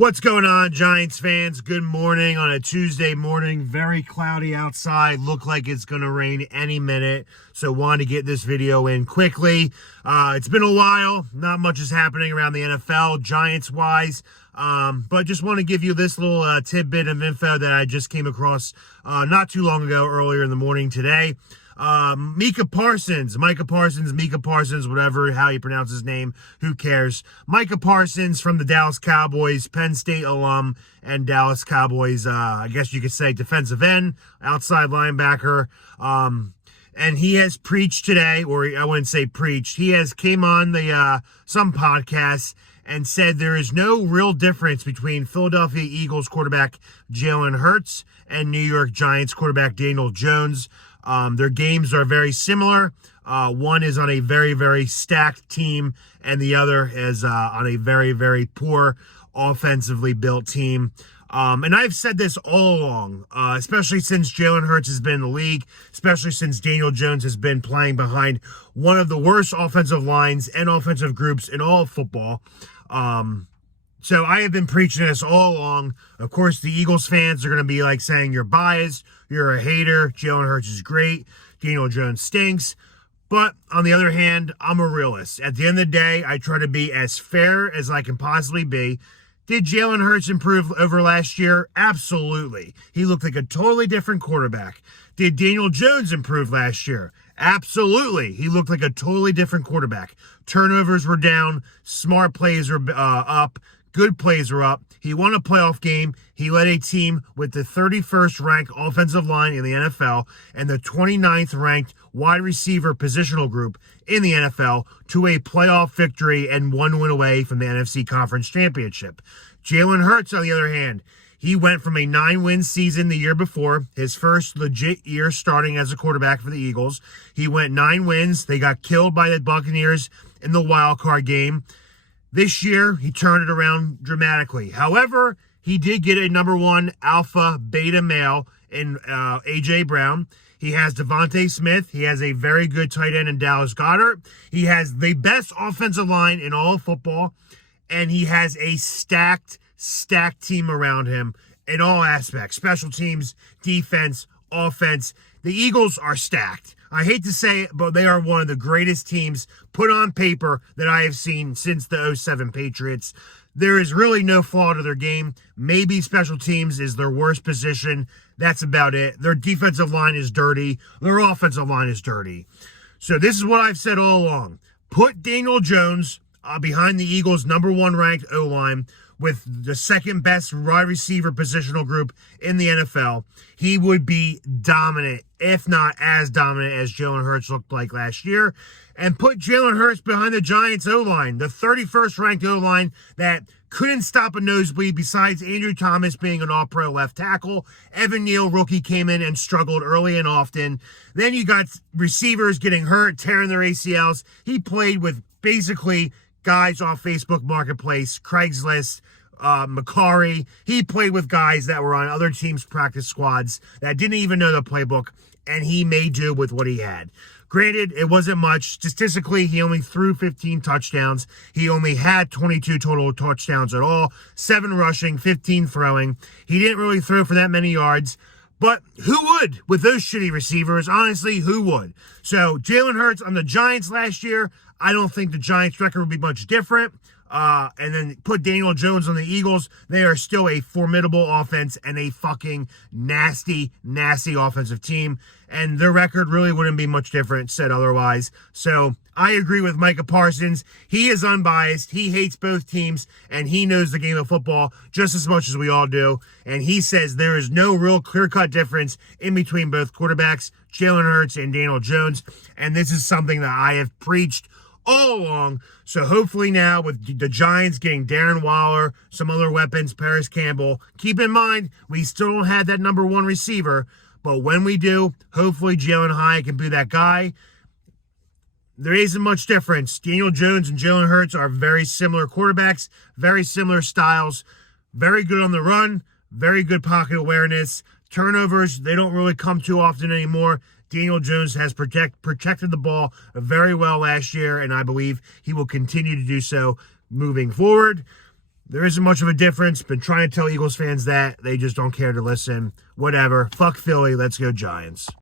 What's going on, Giants fans? Good morning on a Tuesday morning. Very cloudy outside. Look like it's going to rain any minute. So wanted to get this video in quickly. It's been a while. Not much is happening around the NFL, Giants-wise. But just want to give you this little tidbit of info that I just came across not too long ago, earlier in the morning today. Micah Parsons, whatever, how you pronounce his name, who cares? Micah Parsons from the Dallas Cowboys, Penn State alum, and Dallas Cowboys, I guess you could say defensive end, outside linebacker. And he has preached today, or I wouldn't say preached, he has came on the some podcasts and said there is no real difference between Philadelphia Eagles quarterback Jalen Hurts and New York Giants quarterback Daniel Jones. Their games are very similar. One is on a very, very stacked team, and the other is on a very, very poor offensively built team. And I've said this all along, especially since Jalen Hurts has been in the league, especially since Daniel Jones has been playing behind one of the worst offensive lines and offensive groups in all of football. So I have been preaching this all along. Of course, the Eagles fans are going to be like saying you're biased, you're a hater, Jalen Hurts is great, Daniel Jones stinks. But on the other hand, I'm a realist. At the end of the day, I try to be as fair as I can possibly be. Did Jalen Hurts improve over last year? Absolutely. He looked like a totally different quarterback. Did Daniel Jones improve last year? Absolutely. He looked like a totally different quarterback. Turnovers were down. Smart plays were up. Good plays were up. He won a playoff game. He led a team with the 31st ranked offensive line in the NFL and the 29th ranked wide receiver positional group in the NFL to a playoff victory and 1 win away from the NFC Conference Championship. Jalen Hurts, on the other hand, he went from a 9-win season the year before, his first legit year starting as a quarterback for the Eagles. He went 9 wins. They got killed by the Buccaneers in the wild card game. This year, he turned it around dramatically. However, he did get a number 1 alpha beta male in A.J. Brown. He has Devontae Smith. He has a very good tight end in Dallas Goedert. He has the best offensive line in all of football. And he has a stacked team around him in all aspects. Special teams, defense, offense. The Eagles are stacked. I hate to say it, but they are one of the greatest teams put on paper that I have seen since the 07 Patriots. There is really no flaw to their game. Maybe special teams is their worst position. That's about it. Their defensive line is dirty. Their offensive line is dirty. So this is what I've said all along. Put Daniel Jones behind the Eagles' number 1 ranked O-line with the second best wide receiver positional group in the NFL. He would be dominant, if not as dominant as Jalen Hurts looked like last year. And put Jalen Hurts behind the Giants O-line, the 31st ranked O-line that couldn't stop a nosebleed besides Andrew Thomas being an all-pro left tackle. Evan Neal, rookie, came in and struggled early and often. Then you got receivers getting hurt, tearing their ACLs. He played with basically guys off Facebook Marketplace, Craigslist, Macari. He played with guys that were on other teams' practice squads that didn't even know the playbook, and he made do with what he had. Granted, it wasn't much. Statistically, he only threw 15 touchdowns. He only had 22 total touchdowns at all, 7 rushing, 15 throwing. He didn't really throw for that many yards. But who would with those shitty receivers? Honestly, who would? So Jalen Hurts on the Giants last year, I don't think the Giants' record would be much different. And then put Daniel Jones on the Eagles. They are still a formidable offense and a fucking nasty, nasty offensive team. And their record really wouldn't be much different said otherwise. So I agree with Micah Parsons. He is unbiased. He hates both teams, and he knows the game of football just as much as we all do. And he says there is no real clear-cut difference in between both quarterbacks, Jalen Hurts and Daniel Jones. And this is something that I have preached all along. So hopefully now with the Giants getting Darren Waller, some other weapons, Paris Campbell, keep in mind, we still don't have that number 1 receiver. But when we do, hopefully Jalen Hyatt can be that guy. There isn't much difference. Daniel Jones and Jalen Hurts are very similar quarterbacks, very similar styles, very good on the run, very good pocket awareness. Turnovers, they don't really come too often anymore. Daniel Jones has protected the ball very well last year, and I believe he will continue to do so moving forward. There isn't much of a difference. Been trying to tell Eagles fans that. They just don't care to listen. Whatever. Fuck Philly. Let's go Giants.